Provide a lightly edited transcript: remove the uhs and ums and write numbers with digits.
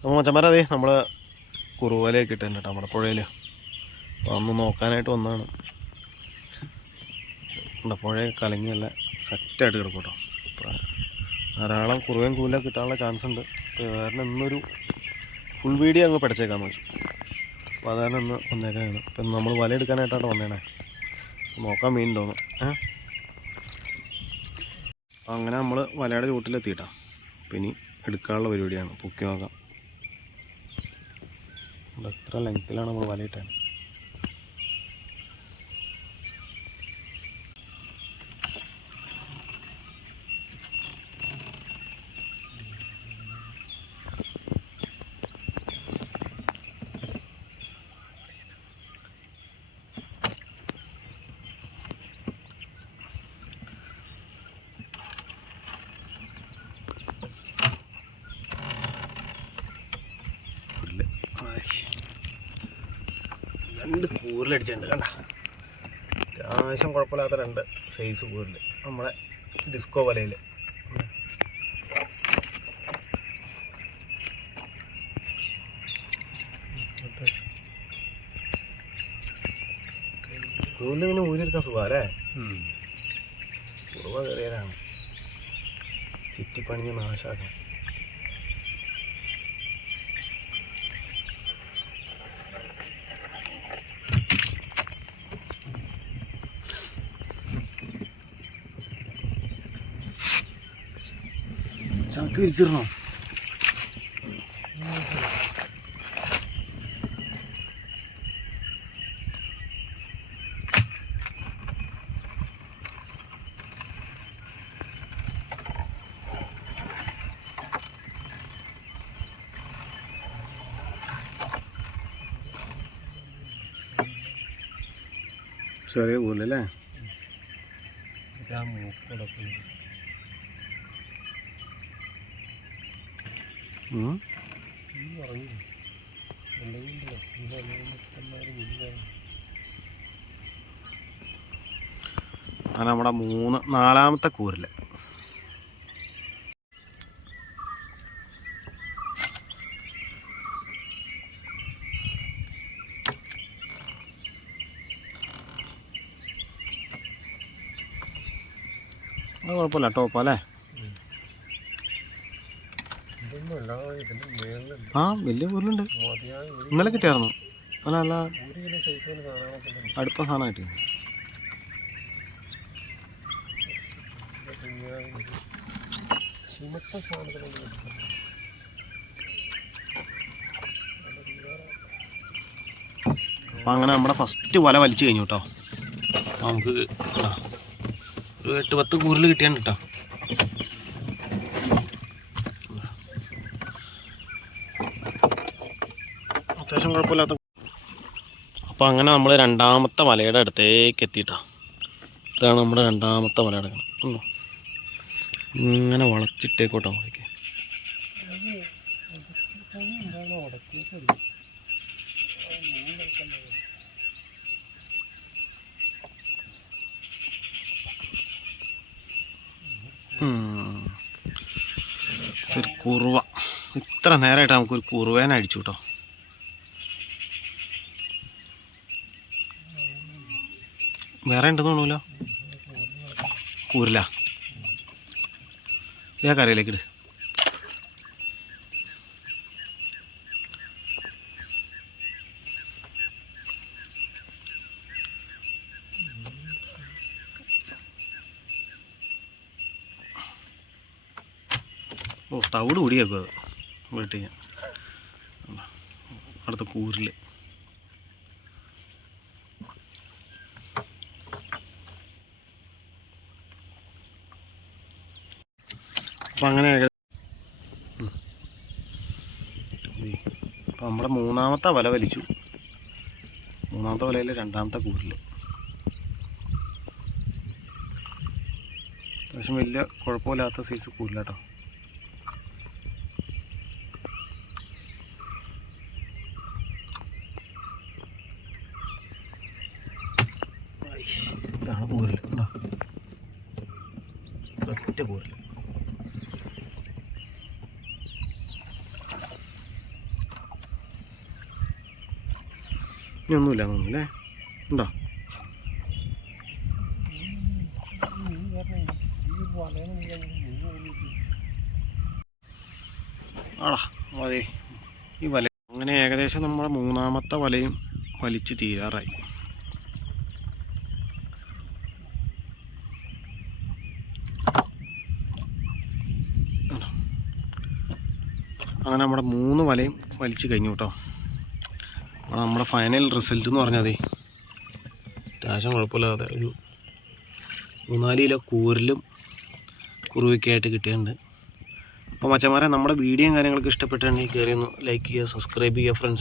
അപ്പോൾ മച്ചന്മാരെ അതെ നമ്മൾ കുറുവലയൊക്കെ ഇട്ടുണ്ട് കേട്ടോ നമ്മുടെ പുഴയിൽ. അപ്പോൾ അന്ന് നോക്കാനായിട്ട് വന്നതാണ്. നമ്മുടെ പുഴയൊക്കെ കലങ്ങിയല്ല സെറ്റായിട്ട് കിടക്കും കേട്ടോ. അപ്പോൾ ധാരാളം കുറുവയും കൂലൊക്കെ കിട്ടാനുള്ള ചാൻസ് ഉണ്ട്. അപ്പോൾ കാരണം ഇന്നൊരു ഫുൾ വീഡിയോ അങ്ങ് പഠിച്ചേക്കാമെന്ന് വെച്ചു. അപ്പോൾ അതാണ് ഇന്ന് വന്നേക്കാനാണ്. ഇപ്പം നമ്മൾ വല എടുക്കാനായിട്ടാണ് വന്നേണേ. നോക്കാൻ മീൻ തോന്നും. അപ്പോൾ അങ്ങനെ നമ്മൾ വലയുടെ ചൂട്ടിലെത്തിയിട്ടാണ്. അപ്പം ഇനി എടുക്കാനുള്ള പരിപാടിയാണ്. പൊക്കി നോക്കാം. എത്ര ലെങ്ത്തിലാണ് നമ്മൾ വലയിട്ടാണ്. രണ്ട് കൂരിലടിച്ചിട്ടുണ്ട് കണ്ട. അത്യാവശ്യം കുഴപ്പമില്ലാത്ത രണ്ട് സൈസ് കൂരിൽ നമ്മളെ ഡിസ്കോ വലയിൽ. കൂരിൽ ഇങ്ങനെ ഊരിയെടുക്കാൻ സുഖം അല്ലേ. കുറവ കയറിയാലാണ് ചുറ്റിപ്പണിഞ്ഞ് നാശാക്കണം. ചാക്ക് വിരിച്ചിടണോ? ചെറിയ പോലെ അല്ലേ. അങ്ങനെ നമ്മുടെ നാലാമത്തെ കൂരില്. അത് കുഴപ്പമില്ല, ടോപ്പല്ലേ. ആ വലിയ കൂരിലുണ്ട്. ഇന്നലെ കിട്ടിയായിരുന്നു. അല്ല അല്ല അടുത്ത സാധനമായിട്ട്. അപ്പം അങ്ങനെ നമ്മുടെ ഫസ്റ്റ് വല വലിച്ചു കഴിഞ്ഞു കേട്ടോ. നമുക്ക് ഒരു 8-10 കൂരിൽ കിട്ടിയാണ് കേട്ടോ. അത്യാവശ്യം കുഴപ്പമില്ലാത്ത. അപ്പോൾ അങ്ങനെ നമ്മൾ രണ്ടാമത്തെ വലയുടെ അടുത്തേക്ക് എത്തിയിട്ടാണ്. ഇതാണ് നമ്മുടെ രണ്ടാമത്തെ വല എടുക്കണം. ഉണ്ടോ ഇങ്ങനെ വളച്ചിട്ടേക്കോട്ടോ. അവിടേക്ക് ഒരു കുറുവ. ഇത്ര നേരമായിട്ട് നമുക്കൊരു കുറുവേനെ അടിച്ചു കേട്ടോ. വേറെ ഉണ്ടെന്ന് തോന്നൂല്ലോ. കൂരില്ല. ഇതാ കരയിലേക്ക് ഇട്. ഓ തവിട് കൂടിയേക്കും അത് വീട്ടിൽ ഞാൻ അടുത്ത കൂരിൽ. അപ്പം അങ്ങനെ അപ്പം നമ്മുടെ മൂന്നാമത്തെ വല വലിച്ചു. മൂന്നാമത്തെ വലയിൽ രണ്ടാമത്തെ കൂരിൽ. അത്യാവശ്യം വലിയ കുഴപ്പമില്ലാത്ത സൈസ് കൂരില്ല കേട്ടോ. ഇതാണ് കൂരിൽ ഉണ്ടോ. ഒറ്റ കൂരിൽ. ഇനി ഒന്നുമില്ല തോന്നുന്നു ഉണ്ടോ? ആടാ മതി ഈ വല. അങ്ങനെ ഏകദേശം നമ്മളെ 3ാമത്തെ വലയും വലിച്ച് തീരാറായി. അങ്ങനെ നമ്മുടെ 3 വലയും വലിച്ച് കഴിഞ്ഞു കേട്ടോ. അപ്പോൾ നമ്മുടെ ഫൈനൽ റിസൾട്ട് എന്ന് പറഞ്ഞാൽ അത്യാവശ്യം കുഴപ്പമില്ലാതെ ഒരു 3-4 കിലോ കൂരലും കുറുവയ്ക്കായിട്ട് കിട്ടിയിട്ടുണ്ട്. അപ്പോൾ മച്ചന്മാരെ, നമ്മുടെ വീഡിയോയും കാര്യങ്ങളൊക്കെ ഇഷ്ടപ്പെട്ടുണ്ടെങ്കിൽ കയറി ഒന്ന് ലൈക്ക് ചെയ്യുക, സബ്സ്ക്രൈബ് ചെയ്യുക ഫ്രണ്ട്സ്.